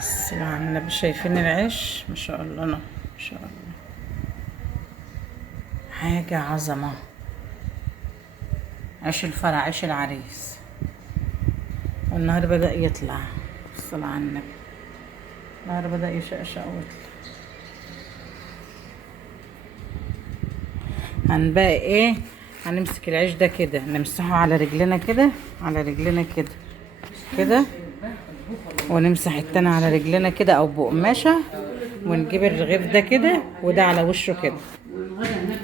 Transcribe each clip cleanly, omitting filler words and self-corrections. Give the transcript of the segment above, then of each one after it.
الصلاة على النبي. شايفين العيش ما شاء الله، ما شاء الله، حاجة عظمة. عيش الفرح، عيش العريس، والنهار بدأ يطلع. الصلاة على النبي. النهار بدأ يشقشق ويطلع. هنبقى ايه؟ هنمسك العيش ده كده، نمسحه على رجلنا كده، على رجلنا كده كده، ونمسح التاني على رجلنا كده او بقماشة، ونجيب الرغيف ده كده وده على وشه كده،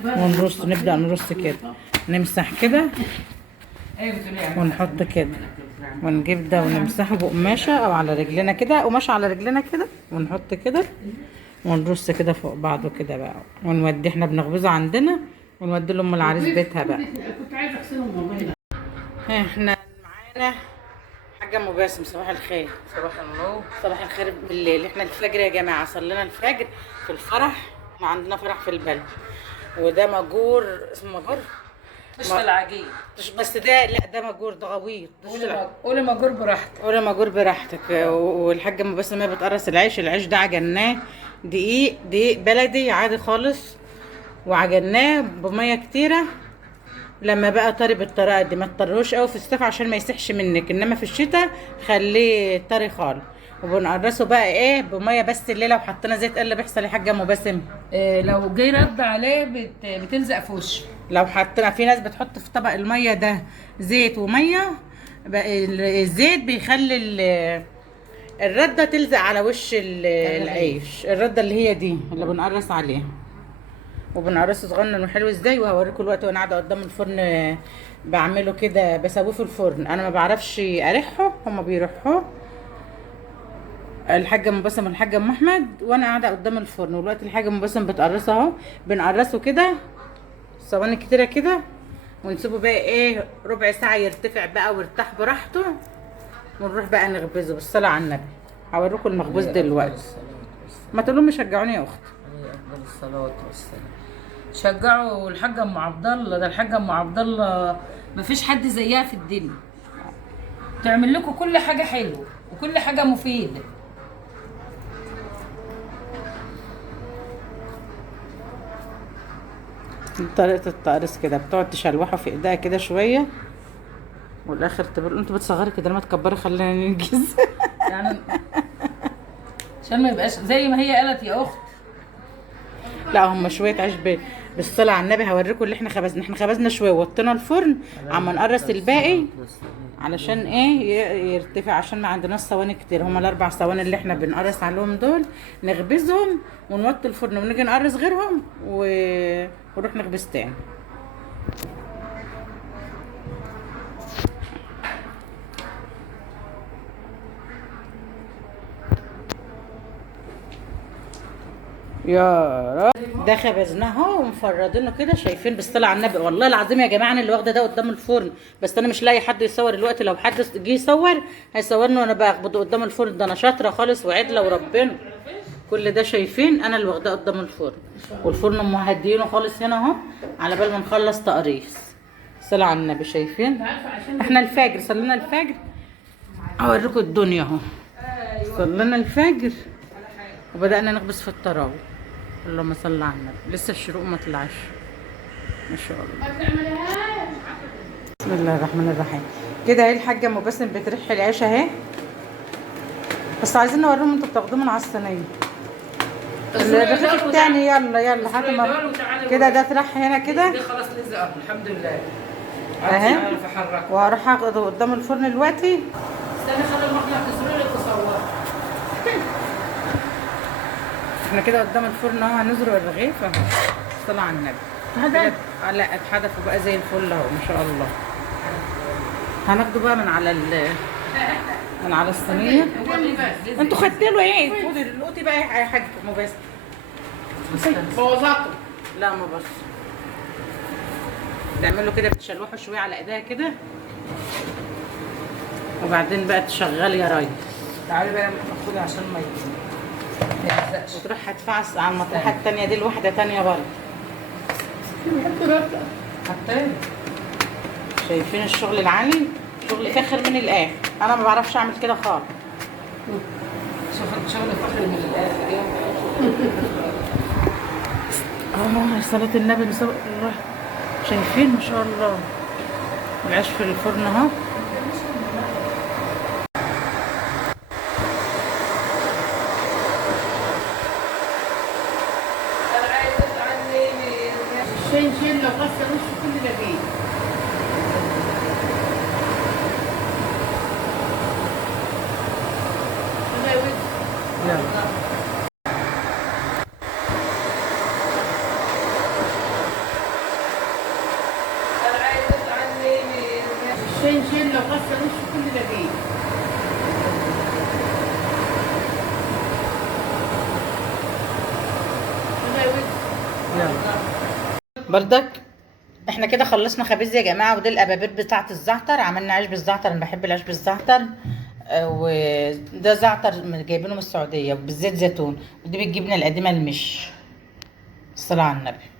ونرص، نبدأ نرص كده، نمسح كده ونحط كده، ونجيب ده ونمسحه بقماشة او على رجلنا كده، قماشة على رجلنا كده، ونحط كده ونرص كده فوق بعضه كده بقى، ونودي احنا بنخبزه عندنا ونودي لام العريس بيتها بقى. كنت عايزه اغسلهم والله. احنا معانا حاجة ام باسم. صباح الخير. صباح النور. صباح الخير بالليل. احنا الفجر يا جماعة صلينا الفجر في الفرح. احنا عندنا فرح في البلد، وده مجور، اسمه مجور مش في العجين. بس ده لا، ده مجور، ده غويط. قولي مجور براحتك. ولا مجور براحتك. والحاجة ام باسم هي بتقرص العيش. العيش ده عجناه دقيق بلدي عادي خالص، وعجناه بمية كتيرة. لما بقى طري بالطريقه دي، ما تطريهوش قوي في الصيف عشان ما يسحش منك، انما في الشتاء خليه طري خالص. وبنقرصه بقى ايه بميه بس الليله، وحطينا زيت. اللي بيحصل يا حاجه ام باسم؟ لو جه رد عليه بتلزق في وشه. لو حطينا، في ناس بتحط في طبق الميه ده زيت وميه، الزيت بيخلي الرده تلزق على وش العيش. الرده اللي هي دي اللي بنقرص عليها، وبنقرصه صغنن وحلو ازاي. وهوريكم الوقت وانا قاعده قدام الفرن بعمله كده، بسويه في الفرن. انا ما بعرفش اريحه، هما بيريحوه، الحاجه ام باسم والحاجه ام احمد، وانا قاعده قدام الفرن. والوقت الحاجه ام باسم بتقرصه اهو. بنقرصه كده ثواني كتيره كده، ونسيبه بقى ايه ربع ساعه يرتفع بقى ويرتاح براحته، ونروح بقى نخبزه بالصلاه على النبي. هوريكم المخبوز دلوقتي. ما تقولوا شجعوني يا اختي. افضل الصلاه والسلام. شجعوا الحاجه ام عبد الله. ده الحاجه ام عبد الله مفيش حد زيها في الدنيا. تعمل لكم كل حاجه حلوه وكل حاجه مفيده. طريقة التقريص كده، بتقعد تشلوحه في ايديها كده شوية، والاخر تقول انتوا بتصغري كده لما تكبري خلينا ننجز. يعني عشان ما يبقاش زي ما هي قالت يا اخت. لا هم شوية عيش بالصلاة على النبي. هوريكم اللي احنا خبزنا. احنا خبزنا شوية ووطينا الفرن، عم نقرص الباقي علشان ايه يرتفع، عشان ما عندناش ثواني كتير. هما الاربع ثواني اللي احنا بنقرص عليهم دول نخبزهم ونوطي الفرن، ونيجي نقرص غيرهم ونروح نخبز تاني. يا رب. ده خبزناه ومفردينه كده، شايفين بالصلاه على النبي. والله العظيم يا جماعه انا اللي واخده ده قدام الفرن، بس انا مش لاقي حد يصور الوقت. لو حد جه يصور هيصورني وانا بخبطه قدام الفرن. ده انا شاطره خالص وعدله وربنا. كل ده شايفين انا اللي واخداه قدام الفرن، والفرن مهديينه خالص هنا اهو على بال ما نخلص تقريص. صلاه على النبي. شايفين احنا الفجر صلينا الفجر. اوريكم الدنيا اهو. صلينا الفجر وبدانا نخبز في التراويح. اللهم صل على النبي. لسه الشروق ما طلعش ما شاء الله. بسم الله الرحمن الرحيم. كده اهي الحاجه ام باسم بترح العيش اهي، بس عايزين نوريهم انتوا بتاخدوه من على الصينيه. الرغيف التاني يلا هاتوا كده. ده اترح هنا كده. دي خلاص لزق الحمد لله اهي. وهروح اخده قدام الفرن دلوقتي. استني خلي المقلع تزرع لك تصور. احنا كده قدام الفرن اهو، هنزرق الرغيف اهو. صلى على النبي. لا اتحدفوا بقى زي الفل اهو ما شاء الله. هناخده بقى من على الصينيه. انتوا خدتوا له ايه؟ خدي القوطي بقى يا حاج ام باسم. بوظته. لا ما بص، تعملوا كده بتشلوحوا شويه على ايديها كده، وبعدين بقى تشغلي يا ريس. تعالي بقى ناخدها عشان ما يلزقش. وتروح هتفعص على المطرحه التانيه دي لواحده تانيه برضه. حطيت. شايفين الشغل العالي؟ شغل فاخر من الاخر. انا ما بعرفش اعمل كده خالص. شوف انت شغل فخر من الاخر. صلاة النبي مسابق الله. شايفين ما شاء الله العيش في الفرن اهو. شين لو غسل وشه كل ده بيه. يلا. شين لو غسل وشه كل ده بيه. بردك احنا كده خلصنا خبيز يا جماعه. ودي الابابير بتاعه الزعتر. عملنا عيش بالزعتر، انا بحب العيش بالزعتر. وده زعتر جايبينه من السعوديه بالزيت زيتون. ودي بالجبنه القديمه المش. الصلاه على النبي.